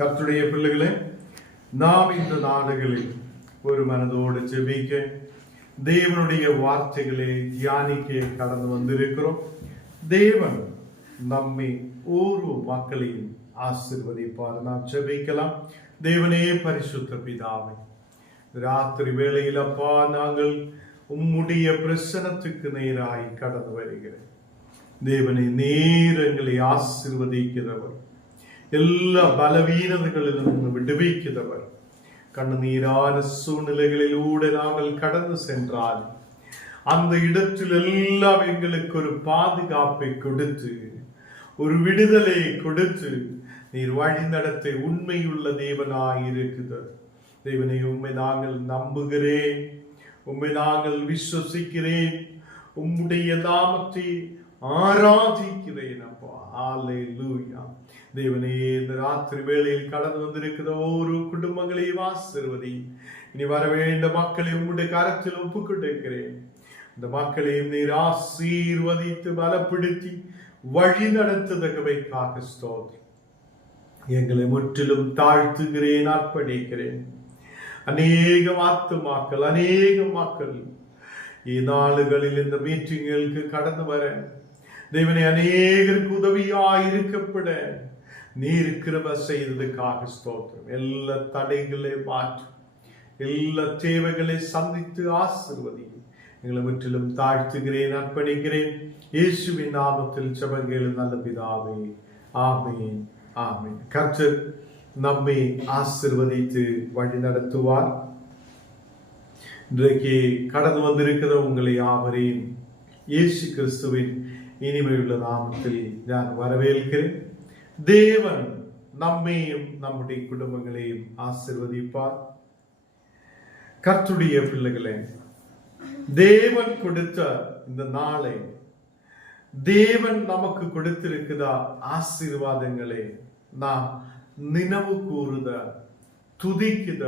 கர்த்தருடைய பிள்ளைகளே, நாம் இந்த நாடுகளில் ஒரு மனதோடு ஜெபிக்க, தேவனுடைய வார்த்தைகளை தியானிக்க கடந்து வந்திருக்கிறோம். தேவன் நம்மை ஒரு மக்களையும் ஆசீர்வதிப்பார். நாம் ஜெபிக்கலாம். தேவனே, பரிசுத்த பிதாவே, ராத்திரி வேளையில் அப்பா, நாங்கள் உம்முடைய பிரசனத்துக்கு நேராய் கடந்து வருகிறேன். தேவனை நேரங்களை ஆசீர்வதிக்கிறவர், எல்லா பலவீனங்களிலும் விடுவிக்கிறவர். கண்ணீரான சூழ்நிலைகளிலூടെ நாங்கள் கடந்து சென்றால் அந்த இடத்தில் எல்லாம் எங்களுக்கு ஒரு பாதுகாப்பை கொடுத்து, ஒரு விடுதலை கொடுத்து, நீர் வழி நடத்த உண்மையுள்ள தேவனாய் இருக்கிறது. தேவனை, உம்மை நாங்கள் நம்புகிறேன், உம்மை நாங்கள் விசுவசிக்கிறேன், உம்முடைய நாமத்தை ஆராதிக்கிறேன் அப்பா. ஹல்லேலூயா. தேவனே, இந்த ராத்திரி வேளையில் கடந்து வந்திருக்கிற ஒரு குடும்பங்களையும் ஆசீர்வதி. இனி வர வேண்ட மக்களை உம்முடைய கரத்தில் ஒப்புக் கொடுக்கிறேன். இந்த மக்களையும் நீர் ஆசீர்வதித்து பலப்படுத்தி வழி நடத்துவதற்காக ஸ்தோத்திரம். எங்களை முற்றிலும் தாழ்த்துகிறேன், அர்ப்பணிக்கிறேன். அநேக ஆத்துமாக்கள், அநேக மக்கள் இந்நாளுகளில் இந்த மீட்டிங்களுக்கு கடந்து வர, தேவனை, அநேகருக்கு உதவியாய் இருக்கப்பட நீர் கிருபை செய்ததுக்காக ஸ்தோத்திரம். எல்லா தடைகளை மாற்றி, எல்லா தேவைகளை சந்தித்து ஆசீர்வதி. எங்களை முற்றிலும் தாழ்த்துகிறேன், அர்ப்பணிக்கிறேன். இயேசுவின் நாமத்தில் ஜெபங்கள் நல்ல பிதாவே, ஆமென், ஆமென். கர்த்தர் நம்மை ஆசீர்வதித்து வழி நடத்துவார். இன்றைக்கு கடந்து வந்திருக்கிற உங்களை யாவரையும் இயேசு கிறிஸ்துவின் இனிமையுள்ள நாமத்தில் நான் வரவேற்கிறேன். தேவன் நம்மையும் நம்முடைய குடும்பங்களையும் ஆசீர்வதிப்பார். கர்த்தருடைய பிள்ளைகளே, தேவன் கொடுத்த இந்த நாளை, தேவன் நமக்கு கொடுத்திருக்கிற ஆசீர்வாதங்களை நாம் நினைவு கூறுத, துதிக்குத,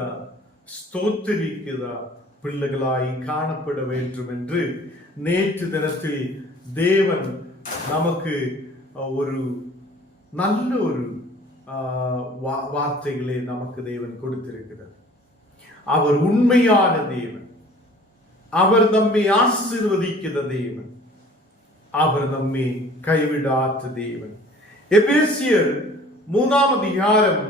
ஸ்தோத்திரிக்குத பிள்ளைகளாய் காணப்பட வேண்டும் என்று நேற்று தினத்தில் தேவன் நமக்கு ஒரு நல்ல ஒரு வார்த்தைகளை நமக்கு தேவன் கொடுத்திருக்கிறார். அவர் உண்மையான தேவன், அவர் நம்மை ஆசீர்வதிக்கிற தேவன், அவர் நம்மை கைவிடாத தேவன். எபேசியர் 3 அதிகாரம்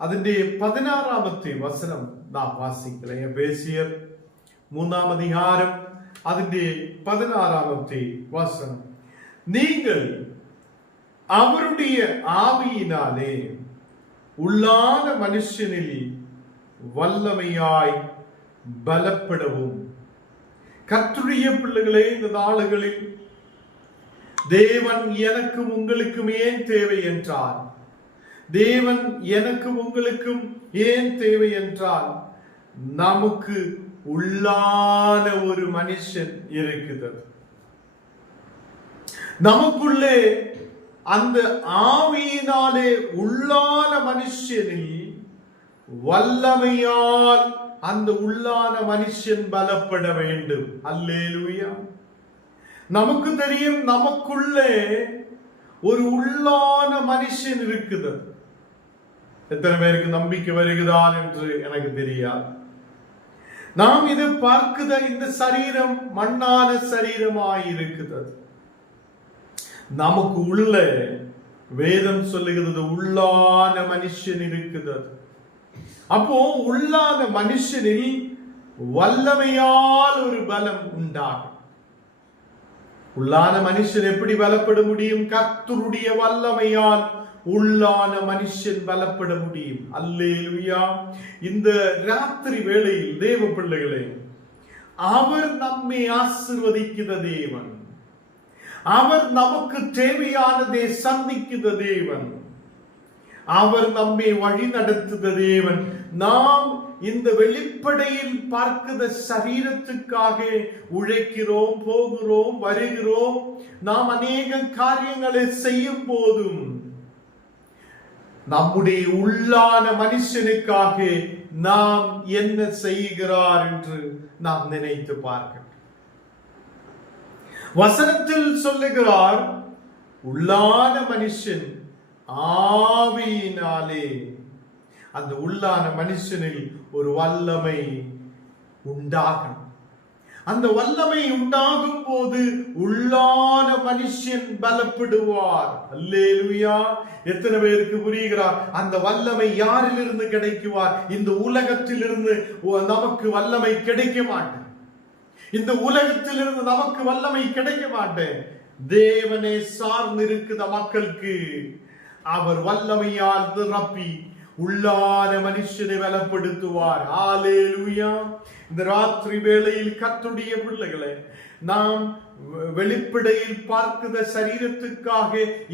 അതിന്റെ 16 വചനം നാം വാസിக்கலாம். എഫേസ്യർ 3 அதிகாரம் അതിന്റെ 16 வசனம். நீங்கள் அவருடைய ஆவியினாலே உள்ளான மனுஷனில் வல்லமையாய் பலப்படவும். கர்த்தருடைய பிள்ளைகளே, இந்த நாளுகளில் தேவன் எனக்கும் உங்களுக்கும் ஏன் தேவை என்றால், தேவன் எனக்கும் உங்களுக்கும் ஏன் தேவை என்றால், நமக்கு உள்ளான ஒரு மனுஷன் இருக்கிறது. நமக்குள்ளே அந்த ஆவியினாலே உள்ளான மனுஷனில் வல்லமையால் அந்த உள்ளான மனுஷன் பலப்பட வேண்டும். அல்லேலூயா. நமக்கு தெரியும், நமக்குள்ளே ஒரு உள்ளான மனுஷன் இருக்குது. எத்தனை பேருக்கு நம்பிக்கை வருகிறார் என்று எனக்கு தெரியாது. நாம் இதை பார்க்குத, இந்த சரீரம் மண்ணான சரீரமாய் இருக்குது. நமக்கு உள்ள வேதம் சொல்லுகிறது உள்ளான மனுஷன் இருக்குது. அப்போ உள்ளான மனுஷனில் வல்லமையால் ஒரு பலம் உண்டாகும். உள்ளான மனுஷன் எப்படி பலப்பட முடியும்? கர்த்தருடைய வல்லமையால் உள்ளான மனுஷன் பலப்பட முடியும். அல்லேலூயா. இந்த ராத்திரி வேளையில் தேவ பிள்ளைகளே, அவர் நம்மை ஆசீர்வதிக்கிற தேவன், அவர் நமக்கு தேவையானதை சந்திக்கிற தேவன், அவர் நம்மை வழி நடத்துகிற தேவன். நாம் இந்த வெளிப்படையில் பார்க்கிற சரீரத்துக்காக உழைக்கிறோம், போகிறோம், வருகிறோம். நாம் அநேக காரியங்களை செய்யும் போதும் நம்முடைய உள்ளான மனுஷனுக்காக நாம் என்ன செய்கிறார் என்று நாம் நினைத்து பார்க்க. வசனத்தில் சொல்லுகிறார், உள்ளான மனுஷன் ஆவியினாலே அந்த உள்ளான மனுஷனில் ஒரு வல்லமை உண்டாகணும். அந்த வல்லமை உண்டாகும் போது உள்ளான மனுஷன் பலப்படுவார். அல்லேலூயா! எத்தனை பேருக்கு புரிகிறார்? அந்த வல்லமை யாரிலிருந்து கிடைக்குவார்? இந்த உலகத்திலிருந்து நமக்கு வல்லமை கிடைக்க மாட்டேன். இந்த உலகத்திலிருந்து நமக்கு வல்லமை கிடைக்க மாட்டேன். தேவனை சார்ந்திருக்கிற மக்களுக்கு அவர் வல்லமையால் நிரப்பி உள்ளான மனுஷனை பலப்படுத்துவார். ஹல்லேலூயா! இந்த ராத்திரி வேளையில் கர்த்தருடைய பிள்ளைகளே, நாம் வெளிப்படையில் பார்க்கிற சரீரத்துக்காக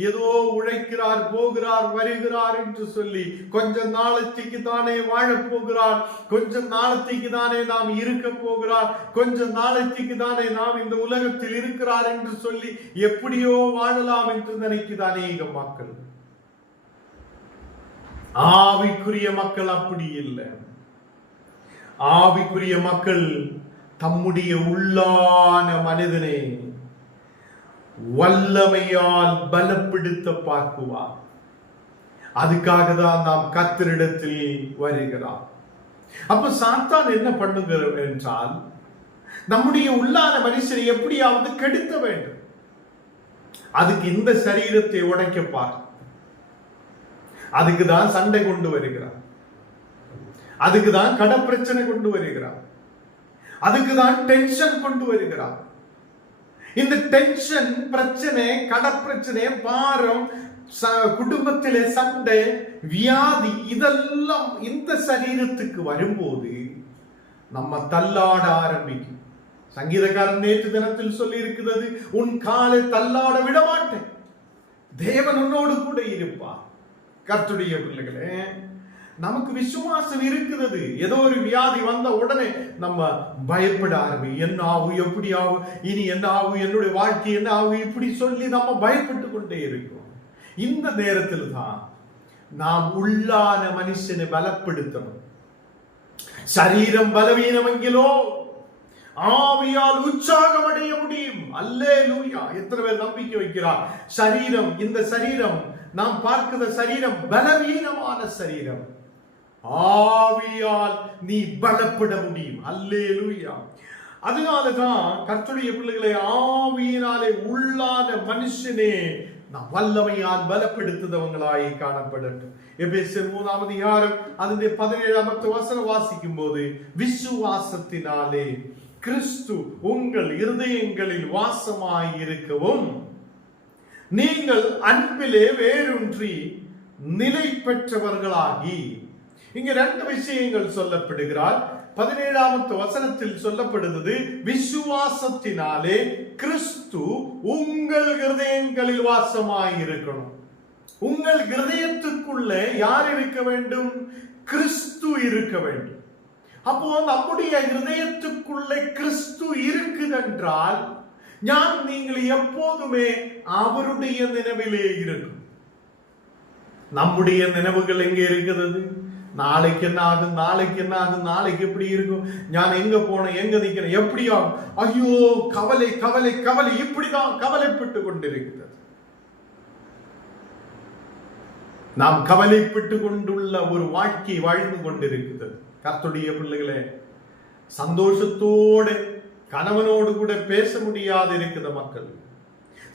ஏதோ உழைக்கிறார், போகிறார், வருகிறார் என்று சொல்லி கொஞ்ச நாளைக்கு தானே வாழப் போகிறார், கொஞ்ச நாளைக்கு தானே நாம் இருக்க போகிறார், கொஞ்ச நாளைக்கு தானே நாம் இந்த உலகத்தில் இருக்கிறார் என்று சொல்லி எப்படியோ வாழலாம் என்று நினைக்கிற அநேக மக்கள். ஆவிக்குரிய மக்கள் அப்படி இல்லை. ஆவிக்குரிய மக்கள் தம்முடைய உள்ளான மனிதனை வல்லமையால் பலப்படுத்த பார்க்குவார். அதுக்காக தான் நாம் கர்த்தரிடத்தில் வருகிறார். அப்ப சாத்தான் என்ன பண்ணுகிறார் என்றால், நம்முடைய உள்ளான மனுஷனை எப்படியாவது கெடுக்க வேண்டும். அதுக்கு இந்த சரீரத்தை உடைக்க பார்க்க, அதுக்கு தான் சண்டை கொண்டு வருகிறார், அதுக்கு தான் கட பிரச்சனை கொண்டு வருகிறார், அதுக்கு தான் டென்ஷன் கொண்டு வருகிறார். இந்த டென்ஷன், பிரச்சனை, கட பிரச்சனை, பாரம், குடும்பத்திலே சண்டை, வியாதி, இதெல்லாம் இந்த சரீரத்துக்கு வரும்போது நம்ம தள்ளாட ஆரம்பிக்கும். சங்கீதக்காரன் நேற்று தினத்தில் சொல்லி இருக்கிறது, உன் காலை தள்ளாட விட மாட்டேன், தேவன் உன்னோடு கூட இருப்பார். கர்த்தருடைய பிள்ளைகளே, நமக்கு விசுவாசம் இருக்கிறது. ஏதோ ஒரு வியாதி வந்த உடனே நம்ம பயப்பட என்ன ஆகும், எப்படி ஆகும், இனி என்ன ஆகும், என்னுடைய வாழ்க்கை என்ன ஆகும், இப்படி சொல்லி நம்ம பயப்பட்டு கொண்டே இருக்கோம். இந்த நேரத்தில் தான் நாம் உள்ளான மனுஷனை பலப்படுத்தணும். சரீரம் பலவீனமெங்கிலோ ஆவியால் உற்சாகம் அடைய முடியும். அல்லேலூயா! எத்தனை பேர் நம்பிக்கை வைக்கிறார்? சரீரம், இந்த சரீரம், நாம் பார்க்கிற சரீரம் பலவீனமான சரீரம். ஆவியால் நீ பலப்பட முடியும். அல்லேலூயா! அதனாலதான் கர்த்தருடைய பிள்ளைகளை ஆவியினாலே உள்ளான மனுஷனே நாம் வல்லமையால் பலப்படுத்துதவங்களாய் காணப்படட்டும். எபேசியர் 3ஆம் அதிகாரம் அதனுடைய 17ஆம் வசனம் வாசிக்கும் போது, விசுவாசத்தினாலே கிறிஸ்து உங்கள் இருதயங்களில் வாசமாய் இருக்கவும் நீங்கள் அன்பிலே வேரூன்றி நிலை பெற்றவர்களாகி. இங்க 2 விஷயங்கள் சொல்லப்படுகிறார். 17ஆம் வசனத்தில் சொல்லப்படுகிறது, விசுவாசத்தினாலே கிறிஸ்து உங்கள் இருதயங்களில் வாசமாய் இருக்கணும். உங்கள் இருதயத்துக்குள்ளே யார் இருக்க வேண்டும்? கிறிஸ்து இருக்க வேண்டும். அப்போ நம்முடைய இருதயத்துக்குள்ளே கிறிஸ்து இருக்குதென்றால் நீங்கள் எப்போதுமே அவருடைய நினைவிலே இருக்கும். நம்முடைய நினைவுகள் எங்கே இருக்கிறது? நாளைக்கு என்ன ஆகும், நாளைக்கு என்ன ஆகும், நாளைக்கு எப்படி இருக்கும், நான் எங்க போனேன், எங்க நிக்கிறேன், எப்படி ஆகும், ஐயோ கவலை கவலை கவலை, இப்படிதான் கவலைப்பட்டு கொண்டிருக்கிறது. நாம் கவலைப்பட்டு கொண்டுள்ள ஒரு வாழ்க்கை வாழ்ந்து கொண்டிருக்கிறது. கர்த்தருடைய பிள்ளைகளே, சந்தோஷத்தோடு கணவனோடு கூட பேச முடியாது இருக்கிற மக்கள்,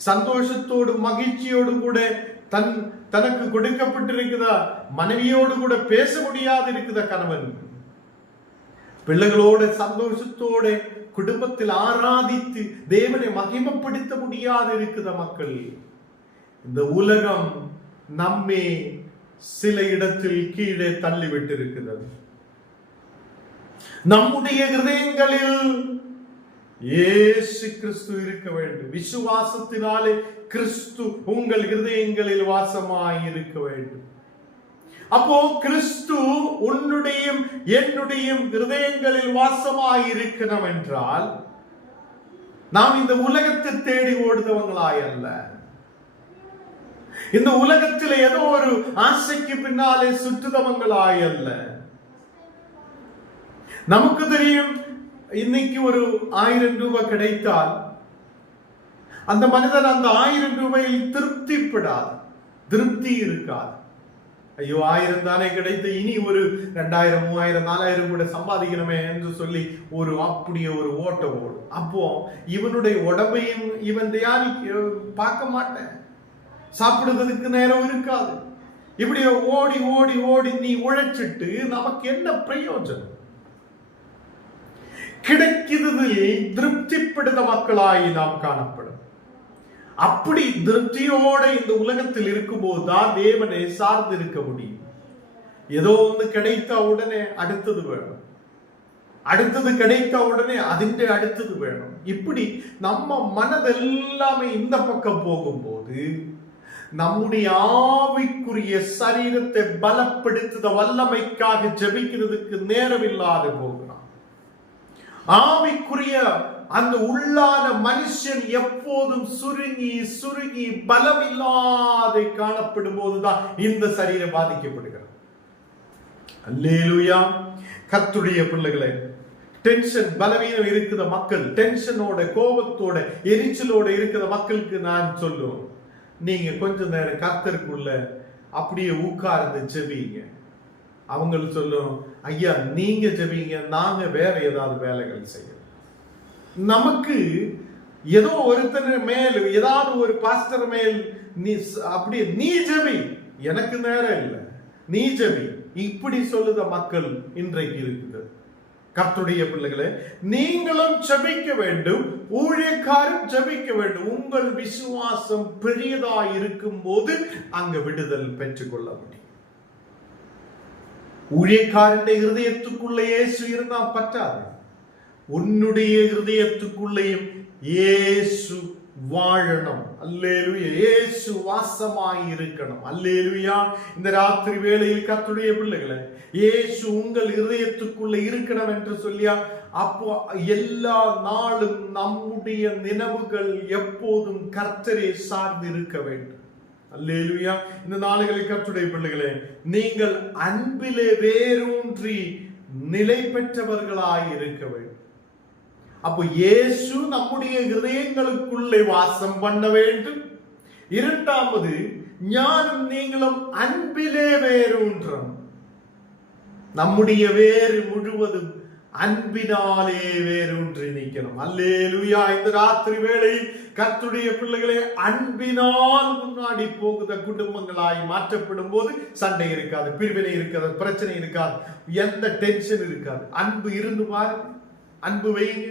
சந்தோஷத்தோடு மகிழ்ச்சியோடு கூட தனக்கு கொடுக்கப்பட்டிருக்கிற மனைவியோடு கூட பேச முடியாது இருக்கிற கணவன், பிள்ளைகளோட சந்தோஷத்தோட குடும்பத்தில் ஆராதித்து தேவனை மகிமைப்படுத்த முடியாது இருக்கிற மக்கள், இந்த உலகம் நம்மை சில இடத்தில் கீழே தள்ளிவிட்டு இருக்கிறது. நம்முடைய இருதயங்களில் இயேசு கிறிஸ்து இருக்க வேண்டும். விசுவாசத்தினாலே கிறிஸ்து உங்கள் இருதயங்களில் வாசமாய் இருக்க வேண்டும். அப்போ கிறிஸ்து உன்னுடைய என்னுடைய இருதயங்களில் வாசமாய் இருக்கணும் என்றால், நாம் இந்த உலகத்தை தேடி ஓடுதவங்களாய் அல்ல, இந்த உலகத்தில் ஏதோ ஒரு ஆசைக்கு பின்னாலே சுற்றுதவங்களாய் அல்ல. நமக்கு தெரியும், இன்னைக்கு ஒரு 1000 ரூபாய் கிடைத்தால் அந்த மனிதன் அந்த 1000 ரூபாயில் திருப்தி இருக்காது. ஐயோ 1000 தானே கிடைத்து, இனி ஒரு 2000 3000 4000 கூட சம்பாதிக்கணுமே என்று சொல்லி அப்படியே ஒரு ஓட்டம் ஓடும். அப்போ இவனுடைய உடம்பையும் இவன் பார்க்க மாட்டேன், சாப்பிடுறதுக்கு நேரம் இருக்காது. இப்படி ஓடி ஓடி ஓடி நீ உழைச்சிட்டு நமக்கு என்ன பிரயோஜனம்? கிடைக்கிறதில் திருப்திப்படுத்த மக்களாய் நாம் காணப்படும். அப்படி திருப்தியோட இந்த உலகத்தில் இருக்கும்போது தான் தேவனை சார்ந்து இருக்க முடியும். ஏதோ ஒன்று கிடைத்த உடனே அடுத்தது வேணும், அடுத்தது கிடைத்த உடனே அதிന്റെ அடுத்தது வேணும். இப்படி நம்ம மனதெல்லாமே இந்த பக்கம் போகும்போது நம்முடைய ஆவிக்குரிய சரீரத்தை பலப்படுத்துத வல்லமைக்காக ஜெபிக்கிறதுக்கு நேரமில்லாது போகிறான். ஆவிக்குரிய அந்த உள்ளான மனுஷன் எப்போதும் சுருங்கி சுருங்கி பலமில்லாத காணப்படும் போதுதான் இந்த சரீரம் பாதிக்கப்படுகிறது. அல்லேலூயா. கர்த்தருடைய பிள்ளைகளே, டென்ஷன் பலவீனம் இருக்கிற மக்கள், டென்ஷனோட கோபத்தோட எரிச்சலோட இருக்கிற மக்களுக்கு நான் சொல்லுவோம், நீங்க கொஞ்ச நேரம் கர்த்தருக்குள்ள அப்படியே உட்கார்ந்து ஜெபிங்க. அவங்க சொல்லும், ஐயா நீங்க ஜெபிங்க, நாங்க வேற ஏதாவது வேலைகள் செய்யணும். நமக்கு ஏதோ ஒருத்தர் மேல், ஏதாவது ஒரு பாஸ்டர் மேல் நீ அப்படியே நீ ஜெபி, எனக்கு நேரம் இல்லை, நீ ஜெபி, இப்படி சொல்லுத மக்கள் இன்றைக்கு இருக்குது. கர்த்தருடைய பிள்ளைகளே, நீங்களும் ஜெபிக்க வேண்டும், ஊழியக்காரரும் ஜெபிக்க வேண்டும். உங்கள் விசுவாசம் பெரியதா இருக்கும் போது அங்க விடுதல் பெற்றுக்கொள்ள முடியும். ஊழியக்காரனுடைய இருதயத்துக்குள்ள இயேசு இருந்தா பற்றாது, உன்னுடைய இருதயத்துக்குள்ளேயும் இயேசு வாழணும். அல்லேலூயா. இயேசு வாசமாய் இருக்கணும். அல்லேலூயா. இந்த ராத்திரி வேளையில் கர்த்தருடைய பிள்ளைகளே, இயேசு உங்கள் இருதயத்துக்குள்ள இருக்கணும் என்று சொல்லியா, அப்போ எல்லா நாளும் நம்முடைய நினைவுகள் எப்போதும் கர்த்தரை சார்ந்து இருக்க வேண்டும். அல்லேலூயா. இந்த நாளுகளில் கர்த்தருடைய பிள்ளைகளே, நீங்கள் அன்பிலே வேரூன்றி நிலை பெற்றவர்களாய் இருக்க வேண்டும். அப்போ இயேசு நம்முடைய இதயங்களுக்குள்ளே வாசம் பண்ண வேண்டும். இரண்டாவது, ஞானம் நீங்களும் அன்பிலே வேரூன்றணும். நம்முடைய வேறு முழுவதும் அன்பினாலே வேரூன்றி நிற்கணும். அல்லேலூயா. இந்த ராத்திரி வேளையில் கர்த்தருடைய பிள்ளைகளே, அன்பினால் முன்னாடி போகுத குடும்பங்களாய் மாற்றப்படும் போது சண்டை இருக்காது, பிரிவினை இருக்காது, பிரச்சனை இருக்காது, எந்த டென்ஷன் இருக்காது. அன்பு இருந்து பாருங்க, அன்பு வைங்க.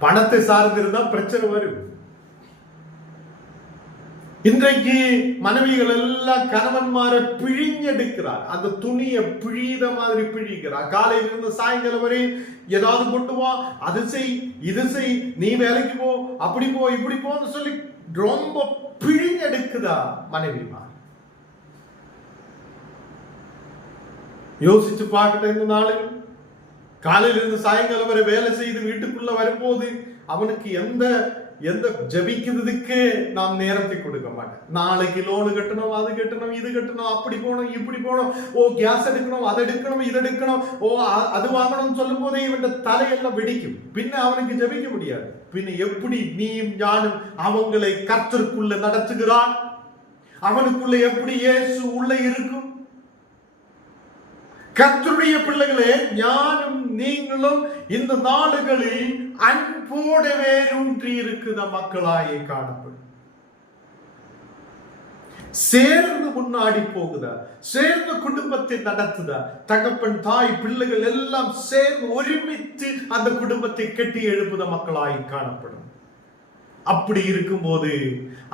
பணத்தை சார்ந்திருந்தா பிரச்சனை வரும். இன்றைக்கு மனைவிகள் எல்லாம் கணவன்மாரை பிழிஞ்செடுக்கிறார். அந்த துணியை பிழித மாதிரி பிழிக்கிறார். காலையில இருந்து சாயங்காலம் வரை ஏதாவது கொண்டு வா, அது செய், இது செய், நீ வேலைக்கு போ, அப்படி போ, இப்படி போன்னு சொல்லி ரொம்ப பிழிஞ்செடுக்குதா மனைவிமார். யோசிச்சு பார்க்கட்ட இந்த நாளுக்கு காலையில இருந்து சாயங்காலம் வரை வேலை செய்து வீட்டுக்குள்ள வரும்போது அவனுக்கு எந்த ஜபிக்கிறதுக்கு நாம் நேரத்தை கொடுக்க மாட்டேன். நாளைக்கு லோனு கட்டணும், அது கட்டணும், இது கட்டணும், அப்படி போகணும், இப்படி போகணும், ஓ கேஸ் எடுக்கணும், அதை எடுக்கணும், இது எடுக்கணும், ஓ அது வாங்கணும் சொல்லும் போதே இவன் தலையெல்லாம் வெடிக்கும். பின்ன அவனுக்கு ஜபிக்க முடியாது. பின்ன எப்படி நீயும் ஞானும் அவங்களை கர்த்தருக்குள்ள நடத்துகிறான்? அவனுக்குள்ள எப்படி இயேசு உள்ள இருக்கும்? கர்த்தருடைய பிள்ளைகளே, ஞானும் நீங்களும் இந்த நாடுகளில் அன்போடு வேரூன்றி இருக்கிற மக்களாயே காணப்படும். சேர்ந்து முன்னாடி போகுதா, சேர்ந்து குடும்பத்தை நடத்துதா, தகப்பன் தாய் பிள்ளைகள் எல்லாம் சேர்ந்து ஒருமித்து அந்த குடும்பத்தை கட்டி எழுப்புத மக்களாய் காணப்படும். அப்படி இருக்கும்போது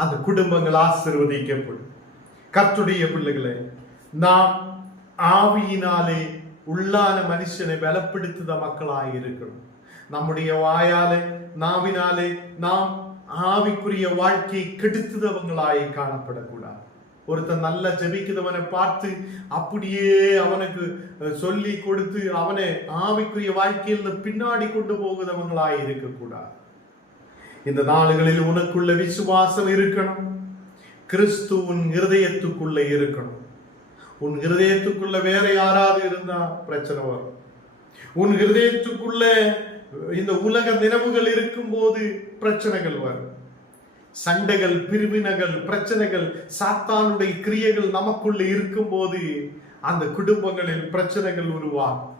அந்த குடும்பங்கள் ஆசீர்வதிக்கப்படும். கர்த்தருடைய பிள்ளைகளே, நாம் ஆவியினாலே உள்ளான மனுஷனை பலப்படுத்துத மக்களாய் இருக்கணும். நம்முடைய வாயாலே நாவினாலே நாம் ஆவிக்குரிய வாழ்க்கையை கெடுத்துதவங்களாய் காணப்படக்கூடாது. ஒருத்தன் நல்லா ஜெபிக்கிறவனை பார்த்து அப்படியே அவனுக்கு சொல்லி கொடுத்து அவனை ஆவிக்குரிய வாழ்க்கையில் பின்னாடி கொண்டு போகுதவங்களாய் இருக்கக்கூடாது. இந்த நாளுகளில் உனக்குள்ள விசுவாசம் இருக்கணும். கிறிஸ்து உன் இருதயத்துக்குள்ள இருக்கணும். உன் இருதயத்துக்குள்ள வேற யாராவது இருந்தா பிரச்சனை வரும். உன் இருதயத்துக்குள்ள இந்த உலக நினைவுகள் இருக்கும் போது பிரச்சனைகள் வரும். சண்டைகள், பிரிவினைகள், பிரச்சனைகள், சாத்தானுடைய கிரியைகள் நமக்குள்ள இருக்கும் போது அந்த குடும்பங்களில் பிரச்சனைகள் உருவாகும்.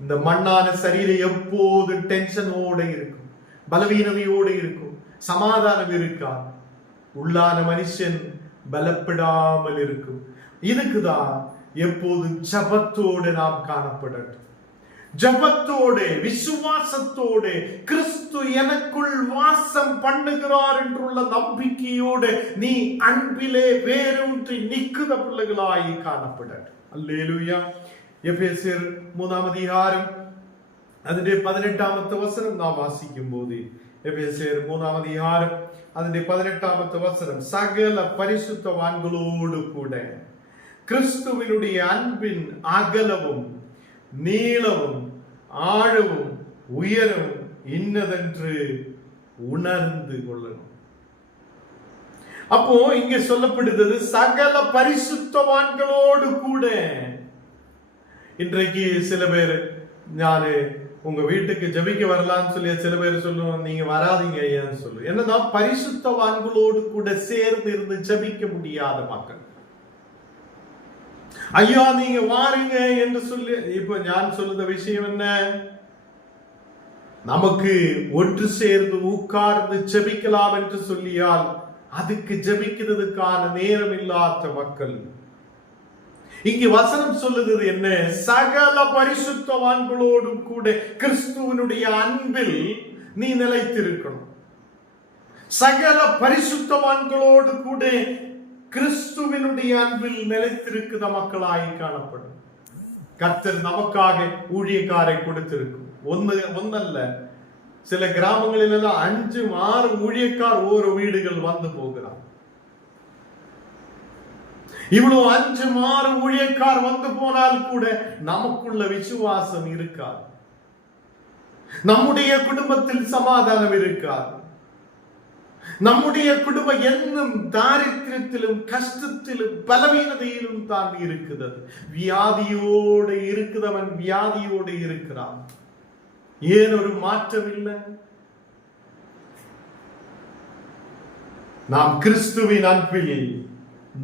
இந்த மண்ணான சரீரம் எப்போது டென்ஷனோட இருக்கும், பலவீனமையோடு இருக்கும், சமாதானம் இருக்கா. உள்ளான மனுஷன் பலப்படாமல் இருக்கும். இதுக்குதான் எப்போது ஜபத்தோடு நாம் காணப்படட்டும். ஜபத்தோடு, விசுவாசத்தோடு, கிறிஸ்து எனக்குள் வாசம் பண்ணுகிறார் என்றுள்ள நம்பிக்கையோடு நீ அன்பிலே வேரூன்றி நிற்கிற பிள்ளைகளாய் காணப்படட்டும். அல்லேலூயா. எபேசியர் 3 அதிகாரம் അതിന്റെ 18ാമത്തെ വചനം നാം വാസിക്കുമ്പോൾ, എഫേസ്യർ 3 அதிகாரம் അതിന്റെ 18ാമത്തെ വചനം, സകല പരിശുദ്ധവാന്കളോട് കൂടെ கிறிஸ்துவினுடைய அன்பின் அகலவும் நீளவும் ஆழவும் உயரவும் இன்னதென்று உணர்ந்து கொள்ளணும். அப்போ இங்க சொல்லப்படுகிறது சகல பரிசுத்தவான்களோடு கூட. இன்றைக்கு சில பேர், ஞானு உங்க வீட்டுக்கு ஜபிக்க வரலாம்னு சொல்லி சில பேர் சொல்லுவோம், நீங்க வராதீங்க ஐயான்னு சொல்லுவோம். என்னதான் பரிசுத்தவான்களோடு கூட சேர்ந்து இருந்து ஜபிக்க முடியாத மக்கள், ஐயா நீங்க வாருங்க என்று சொல்லி. இப்ப ஞான் சொல்லுத விஷயம் என்ன? நமக்கு ஒன்று சேர்ந்து உட்கார்ந்து ஜபிக்கலாம் என்று சொல்லியால் அதுக்கு ஜபிக்கிறதுக்கான நேரம் இல்லாத மக்கள். இங்கு வசனம் சொல்லுது என்ன? சகல பரிசுத்தவான்களோடும் கூட கிறிஸ்துவனுடைய அன்பில் நீ நிலைத்திருக்கணும். சகல பரிசுத்தவான்களோடு கூட கிறிஸ்துவினுடைய அன்பில் நிலைத்திருக்கிற மக்களாய் காணப்படும். கர்த்தர் நமக்காக ஊழியக்காரை கொடுத்திருக்கும். ஒன்னல்ல, சில கிராமங்களில் எல்லாம் 5-6 ஊழியக்கார் ஒரு வீடுகள் வந்து போகிறார். இவ்வளவு 5-6 ஊழியக்கார் வந்து போனால் கூட நமக்குள்ள விசுவாசம் இருக்காது. நம்முடைய குடும்பத்தில் சமாதானம் இருக்காது. நம்முடைய குடும்பம் என்னும் தாரித்திரத்திலும் கஷ்டத்திலும் பலவீனதையிலும் தான் இருக்கிறது. வியாதியோடு இருக்கிறவன் வியாதியோடு இருக்கிறான். ஏன் ஒரு மாற்றம் இல்லை? நாம் கிறிஸ்துவின் அன்பில்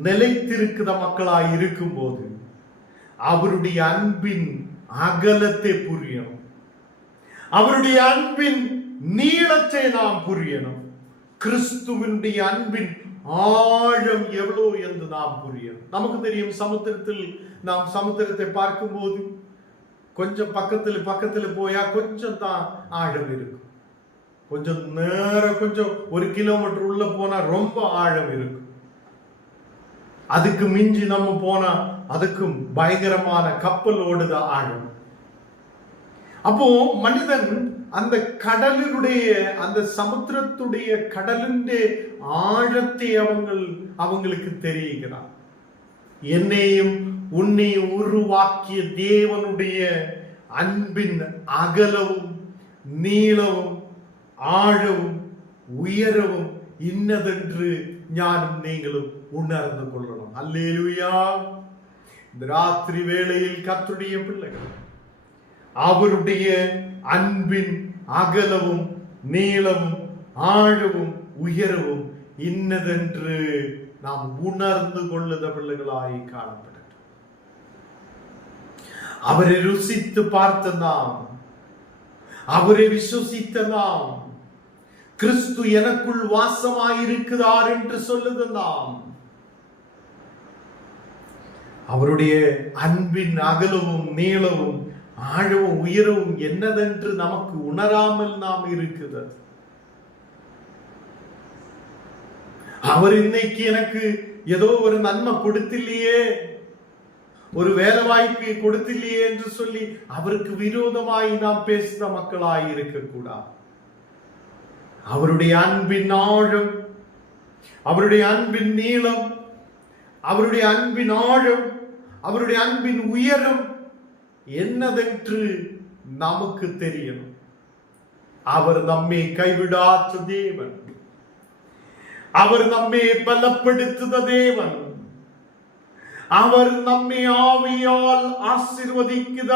நிலைத்திருக்கிற மக்களாய் இருக்கும் போது அவருடைய அன்பின் அகலத்தை புரியணும், அவருடைய அன்பின் நீளத்தை நாம் புரியணும், கிறிஸ்துவினுடைய அன்பின் ஆழம் எவ்வளவு என்று நாம் புரியணும். நமக்கு தெரியும், சமுத்திரத்தில் நாம் சமுத்திரத்தை பார்க்கும் போது கொஞ்சம் பக்கத்துல போயா கொஞ்சம் தான் ஆழம் இருக்கும். கொஞ்சம் நேரம், கொஞ்சம் 1 கிலோமீட்டர் உள்ள போனா ரொம்ப ஆழம் இருக்கும். அதுக்கு மிஞ்சி நம்ம போனா அதுக்கும் பயங்கரமான கப்பல் ஓடுத ஆழம். அப்போ மனிதன் அந்த கடலினுடைய, அந்த சமுத்திரத்துடைய கடலின் ஆழத்தை அவங்களுக்கு தெரிகிறான். என்னையும் உன்னையும் உருவாக்கிய தேவனுடைய அன்பின் அகலவும் நீளவும் ஆழவும் உயரவும் இன்னதென்று ஞானும் நீங்களும் உணர்ந்து கொள்ளணும். அல்லேலூயா. இந்த ராத்திரி வேளையில் கர்த்தருடைய பிள்ளைகள் அவருடைய அன்பின் அகலவும் நீளவும் ஆழவும் உயரவும் இன்னதென்று நாம் உணர்ந்து கொள்ளுத பிள்ளைகளாய் காணப்படட்டும். அவரை ருசித்து பார்த்த நாம், அவரை விசுவசித்த நாம், கிறிஸ்து எனக்குள் வாசமாயிருக்கிறார் என்று சொல்லுத நாம், அவருடைய அன்பின் அகலவும் நீளவும் ஆழவும் உயரவும் என்னதென்று நமக்கு உணராமல் நாம் இருக்கிறது. அவர் இன்னைக்கு எனக்கு ஏதோ ஒரு நன்மை கொடுத்தில்லையே, ஒரு வேலை வாய்ப்பு கொடுத்தில்லையே என்று சொல்லி அவருக்கு விரோதமாய் நாம் பேசுற மக்களாய் இருக்கக்கூடாது. அவருடைய அன்பின் ஆழம், அவருடைய அன்பின் நீளம், அவருடைய அன்பின் ஆழம், அவருடைய அன்பின் உயரம் என்னதென்று நமக்கு தெரியணும். அவர் நம்மை கைவிடாத தேவன், அவர் நம்மை பலப்படுத்துத தேவன், அவர் நம்மை ஆவியால் ஆசீர்வதிக்குத,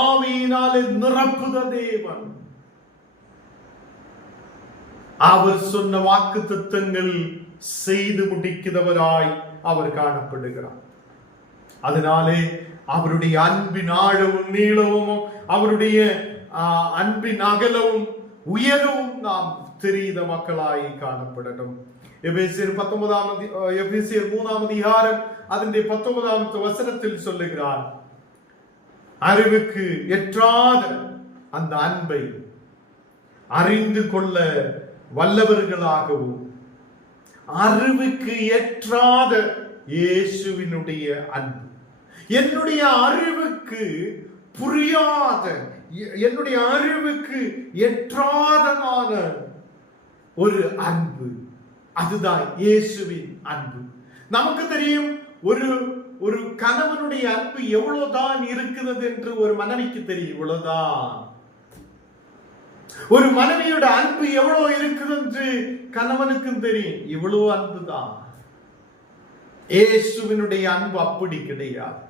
ஆவியினாலே நிரப்புத தேவன். அவர் சொன்ன வாக்குத்தத்தங்கள் செய்து முடிக்கிறவராய் அவர் காணப்படுகிறார். அதனாலே அவருடைய அன்பின் ஆழமும் நீளமும், அவருடைய அன்பின் அகலவும் உயரவும் நாம் தெரிந்த மக்களாய் காணப்படணும். எபேசியர் 3 அதிகாரம் അതിന്റെ 19 வசனத்தில் சொல்லுகிறார், அறிவுக்கு எட்டாத அந்த அன்பை அறிந்து கொள்ள வல்லவர்களாகவும், அறிவுக்கு எட்டாத இயேசுவினுடைய அன்பு, என்னுடைய அறிவுக்கு புரியாத, என்னுடைய அறிவுக்கு எட்டாதமான ஒரு அன்பு, அதுதான் இயேசுவின் அன்பு. நமக்கு தெரியும் ஒரு கணவனுடைய அன்பு எவ்வளவுதான் இருக்கிறது என்று ஒரு மனைவிக்கு தெரியும். இவ்வளவுதான். ஒரு மனைவியோட அன்பு எவ்வளவு இருக்குது என்று கணவனுக்கும் தெரியும். இவ்வளவு அன்பு தான். இயேசுவினுடைய அன்பு அப்படி கிடையாது.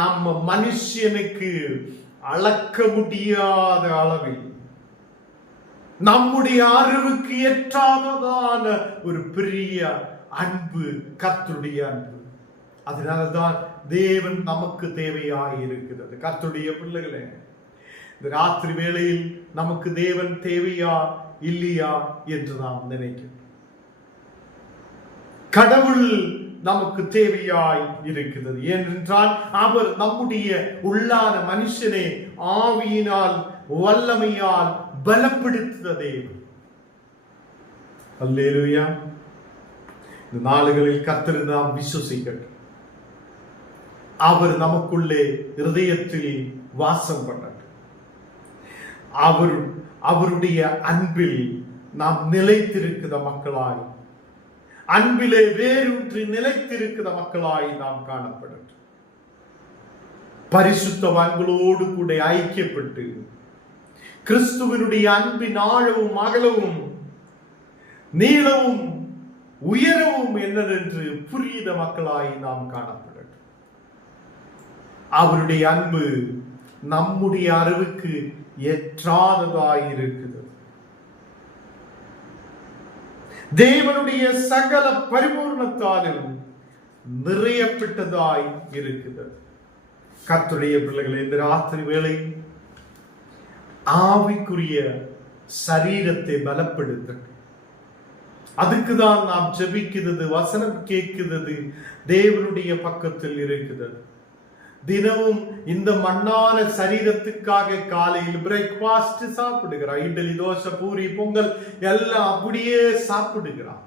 நம்ம மனுஷனுக்கு அளக்க முடியாத அளவில், நம்முடைய அறிவுக்கு எட்டாததான ஒரு பெரிய அன்பு கர்த்தருடைய அன்பு. அதனால்தான் தேவன் நமக்கு தேவையாய் இருக்கிறது. கர்த்தருடைய பிள்ளைகளே, இந்த ராத்திரி வேளையில் நமக்கு தேவன் தேவையா இல்லையா என்று நாம் நினைக்கிறோம். கடவுள் நமக்கு தேவையாய் இருக்கிறது. ஏனென்றால் அவர் நம்முடைய உள்ளான மனுஷனை ஆவியினால் வல்லமையால் பலப்படுத்த தேவன். அல்லேலூயா. இந்த நாளுகளில் கர்த்தர் நாம் விசுவசிக்கட்டும். அவர் நமக்குள்ளே இருதயத்தில் வாசம் பண்ணட்டும். அவருடைய அன்பில் நாம் நிலைத்திருக்கிற மக்களாய், அன்பிலே வேரூன்றி நிலைத்திருக்கிற மக்களாய் நாம் காணப்படட்டும். பரிசுத்தவான்களோடு கூட ஐக்கியப்பட்டு கிறிஸ்துவனுடைய அன்பின் ஆழவும் அகலவும் நீளவும் உயரவும் என்னதென்று புரிந்த மக்களாய் நாம் காணப்படட்டும். அவருடைய அன்பு நம்முடைய அறிவுக்கு எட்டாததாய் இருக்கிறது. தேவனுடைய சகல பரிபூர்ணத்தாலும் நிறையப்பட்டதாய் இருக்கிறது. கர்த்தருடைய பிள்ளைகளை, இந்த ராத்திரி வேளை ஆவிக்குரிய சரீரத்தை பலப்படுத்த, அதுக்குதான் நாம் ஜெபிக்கிறது, வசனம் கேட்கிறது, தேவனுடைய பக்கத்தில் இருக்கிறது. தினமும் இந்த மண்ணான சரீரத்துக்காக காலையில் பிரேக்பாஸ்ட் சாப்பிடுகிறார். இட்லி, தோசை, பூரி, பொங்கல் எல்லாம் அப்படியே சாப்பிடுகிறார்.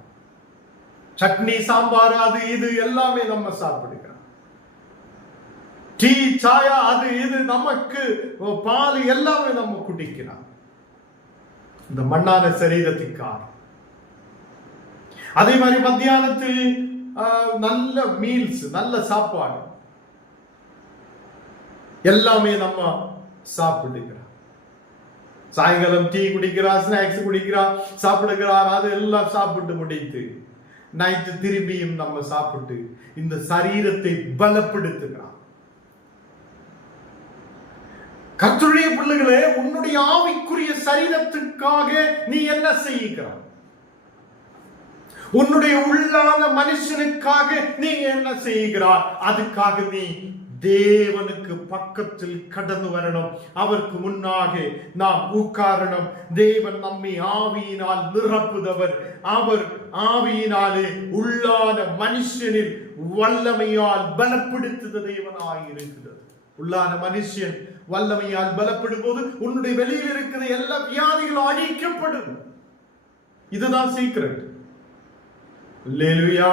சட்னி, சாம்பார், அது இது எல்லாமே நம்ம சாப்பிடுகிறோம். டீ, சாயா, அது இது, நமக்கு பால் எல்லாமே நம்ம குடிக்கிறோம். இந்த மண்ணான சரீரத்துக்காக. அதே மாதிரி மத்தியானத்தில் நல்ல மீல்ஸ், நல்ல சாப்பாடு எல்லாமே நம்ம சாப்பிடுகிறோம். சாயங்காலம் டீ குடிக்கிறார், ஸ்நாக்ஸ் குடிக்கிறார், சாப்பிடுகிறார், அது எல்லாம் சாப்பிட்டு முடித்து நைட்டு திரும்பியும் நம்ம சாப்பிட்டு இந்த சரீரத்தை பலப்படுத்துகிறார். கர்த்தருடைய பிள்ளைகளே, உன்னுடைய ஆவிக்குரிய சரீரத்துக்காக நீ என்ன செய்கிறாய்? உன்னுடைய உள்ளான மனுஷனுக்காக நீ என்ன செய்கிறாய்? அதுக்காக நீ தேவனுக்கு பக்கத்தில் கடந்து வரணும். அவருக்கு முன்னாக நாம் உட்காரணும். தேவன் நம்மை ஆவியினால் நிரப்புதவர். அவர் ஆவியினாலே உள்ளான மனுஷனில் வல்லமையால் பலப்படுத்துத தேவனாயிருக்கிறது. உள்ளான மனுஷன் வல்லமையால் பலப்படும் போது உன்னுடைய வெளியில் இருக்கிற எல்லா வியாதிகளும் அழிக்கப்படும். இதுதான் சீக்ரெட். அல்லேலூயா.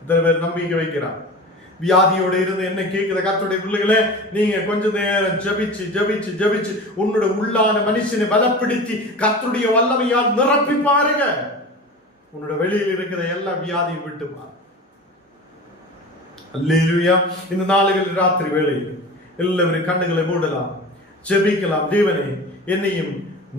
இத்தனை பேர் நம்பிக்கை வைக்கிறார். வியாதியோட இருந்து என்ன கேட்கிற கர்த்தருடைய பிள்ளைகளே, நீங்க கொஞ்ச நேரம் ஜபிச்சு ஜபிச்சு ஜபிச்சு உன்னோட உள்ளான மனுஷனை பலப்படுத்தி கர்த்தருடைய வல்லமையால் நிரப்பி பாருங்க. உன்னோட வெளியில் இருக்கிற எல்லா வியாதியும் விட்டு பாருங்க. அல்லேலூயா. இந்த நாளுகள் ராத்திரி வேளையில் எல்லாரும் கண்ணுகளை மூடலாம், ஜெபிக்கலாம். தேவனே, என்னையும்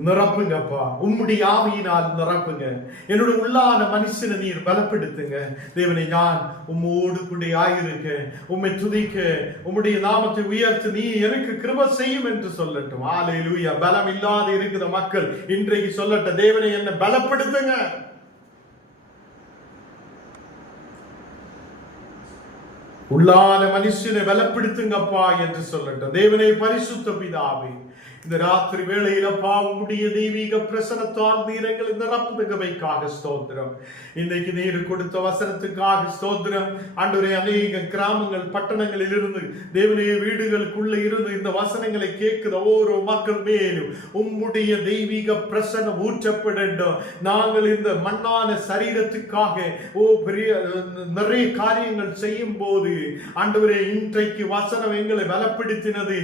நிரப்புங்கப்பா, உம்முடைய ஆவியினால் நிரப்புங்க. என்னுடைய உள்ளான மனுஷனை நீர் பலப்படுத்துங்க. தேவனை, நான் உம்மோடு கூட ஆயிருக்க, உம்மை துதிக்க, உம்முடைய நாமத்தை உயர்த்து நீ எனக்கு கிருபை செய்யும் என்று சொல்லட்டும். ஹல்லேலூயா. பலம் இல்லாத இருக்கிற மக்கள் இன்றைக்கு சொல்லட்டும், தேவனை என்னை பலப்படுத்துங்க. உள்ளான மனுஷனை பலப்படுத்துங்கப்பா என்று சொல்லட்டும். தேவனை, பரிசுத்த பிதாவே, இந்த ராத்திரி வேளையில பாவமுடைய தெய்வீக பிரசனத்தால் நீரங்கள் நிரப்புதவைக்காக ஸ்தோத்திரம். இன்னைக்கு நீர் கொடுத்த வசனத்துக்காக ஸ்தோத்திரம். ஆண்டவரே, அநேக கிராமங்கள் பட்டணங்களில் இருந்து தேவனுடைய வீடுகளுக்குள்ள இருந்து இந்த வசனங்களை கேட்கிற ஓரோ மக்கள் மேலும் உம்முடைய தெய்வீக பிரசனம் ஊற்றப்படட்டும். நாங்கள் இந்த மண்ணான சரீரத்துக்காக நிறைய காரியங்கள் செய்யும் போது ஆண்டவரே, இன்றைக்கு வசனம் எங்களை பலப்படுத்தினது.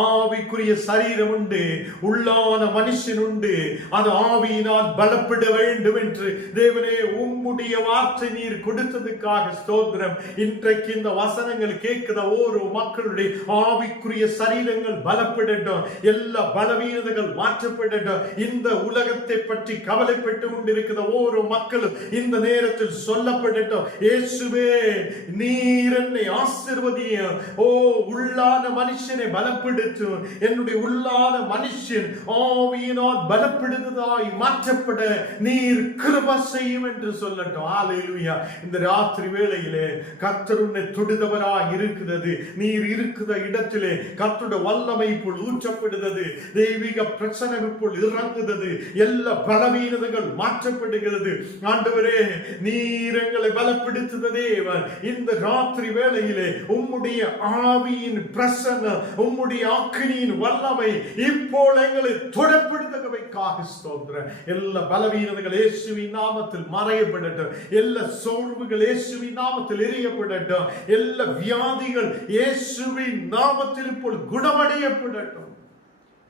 ஆவிக்குரிய சரீரம் உண்டு, உள்ளான மனுஷன் உண்டு, அது ஆவியினால் பலப்பட வேண்டும் என்று தேவனே உம்முடைய வார்த்தை நீர் கொடுத்ததுக்காக ஸ்தோத்திரம். இன்றைக்கு இந்த வசனங்கள் கேட்கிற ஓரோ மக்களுடைய ஆவிக்குரிய சரீரங்கள் பலப்படட்டும், எல்லா பலவீனங்கள் மாற்றப்படட்டும். இந்த உலகத்தை பற்றி கவலைப்பட்டு கொண்டிருக்கிற ஓரோ மக்களும் இந்த நேரத்தில் சொல்லப்படட்டும், இயேசுவே நீர் என்னை ஆசீர்வதியும். ஓ, உள்ளான மனுஷனை பலப்படுத்தும். என்னுடைய உள்ளான மனுஷன் ஆவியினால் பலப்படுவதாய் மாற்றப்பட நீர் கிருபை செய்யும் என்று சொல்லட்டும். ஹல்லேலூயா. இந்த ராத்திரி வேளையிலே கர்த்தர் உன்னை தொடுதவராய் இருக்கிறது. நீர் இருக்கிற இடத்திலே கர்த்தருடைய வல்லமை போல் ஊற்றப்படுகிறது. தெய்வீக பிரச்சனை போல் இறங்குகிறது. எல்லா பலவீனங்கள் மாற்றப்படுகிறது. ஆண்டவரே, நீர் எங்களை பலப்படுத்துத தேவன். இந்த ராத்திரி வேளையிலே உம்முடைய ஆவியின் பிரசன்னம், உம்முடைய அக்கினியின் வல்லமை இப்போ எங்களை தொடப்படுத்தவைக்காக ஸ்தோத்திரம். எல்லா பலவீனங்கள் இயேசுவின் நாமத்தில் மறையப்படட்டும். எல்லா சோர்வுகள் இயேசுவின் நாமத்தில் எரியப்படட்டும். எல்லா வியாதிகள் இயேசுவின் நாமத்தில் இப்போ குணமடையப்படட்டும்.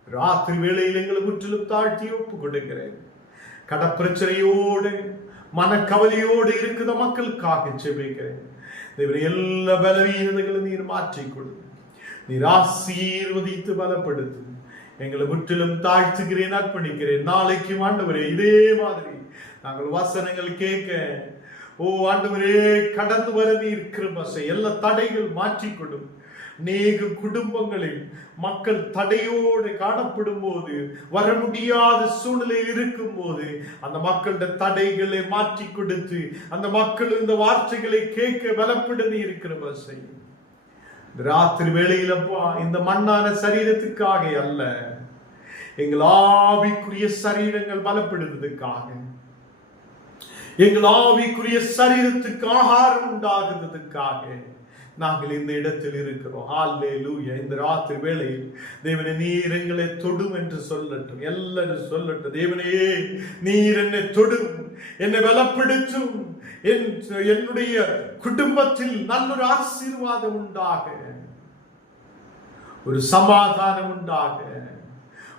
ராத்திரி வேளையில் எங்களை முற்றிலும் தாழ்த்தி ஒப்பு கொடுக்கிறேன். கடப்பிரச்சனையோடு மனக்கவலையோடு இருக்கிற மக்களுக்காக ஜெபிக்கிறேன். எல்லா பலவீனங்களும் நீர் மாற்றிக் கொடு. நீர் ஆசீர்வதித்து பலப்படுத்தும். எங்களை முற்றிலும் தாழ்த்துகிறேன், அர்ப்பணிக்கிறேன். நாளைக்கு ஆண்டவரே இதே மாதிரி நாங்கள் வசனங்கள் கேட்க, ஓ ஆண்டவரே, கடந்து வர நீர் கிருபை செய். எல்லா தடைகள் மாற்றிக்கொடும். அநேக குடும்பங்களில் மக்கள் தடையோடு காணப்படும் போது, வர முடியாத சூழ்நிலையில் இருக்கும் போது, அந்த மக்களுடைய தடைகளை மாற்றி கொடுத்து அந்த மக்கள் இந்த வார்த்தைகளை கேட்க பலப்பட நீர் கிருபை செய்யும். ராத்திரி வேளையிலப்பா, இந்த மண்ணான சரீரத்துக்காக அல்ல, எங்கள் ஆவிக்குரிய சரீரங்கள் பலப்படுவதற்காக, எங்கள் ஆவிக்குரிய சரீரத்துக்கு ஆகாரம் உண்டாகுவதற்காக நாங்கள் இந்த இடத்தில் இருக்கிறோம். ஹல்லேலூயா. இந்த ராத்திரி வேளையில் தேவனே, நீர் எங்களை தொடும் என்று சொல்லட்டும். எல்லாரும் சொல்லட்டும், தேவனே நீர் என்னை தொடும், என்னை பலப்படுத்தும். என்னுடைய குடும்பத்தில் நல்லொரு ஆசீர்வாதம் உண்டாக, ஒரு சமாதானம் உண்டாக,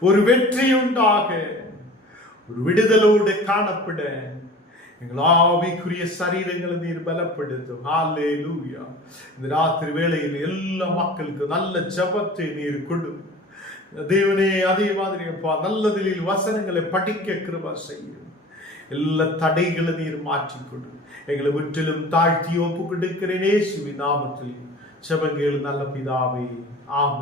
ஒரு வெற்றி உண்டாக, ஒரு விடுதலோடு காணப்பட எங்கள் ஆவிக்குரிய சரீரங்களை நீர் பலப்படுத்தும். ஹல்லேலூயா. இந்த ராத்திரி வேளையில் எல்லா மக்களுக்கு நல்ல ஜபத்தை நீர் கொடு தேவனே. அதே மாதிரி நல்லதில் வசனங்களை படிக்க கிருபை செய்யும். எல்லா தடைகளை நீர் மாற்றிக்கொடு. எங்களை முற்றிலும் தாழ்த்தி ஒப்பு கொடுக்கிறேன். இயேசுவின் நாமத்தில் ஜெபங்கள் நல்ல பிதாவே, ஆமென்.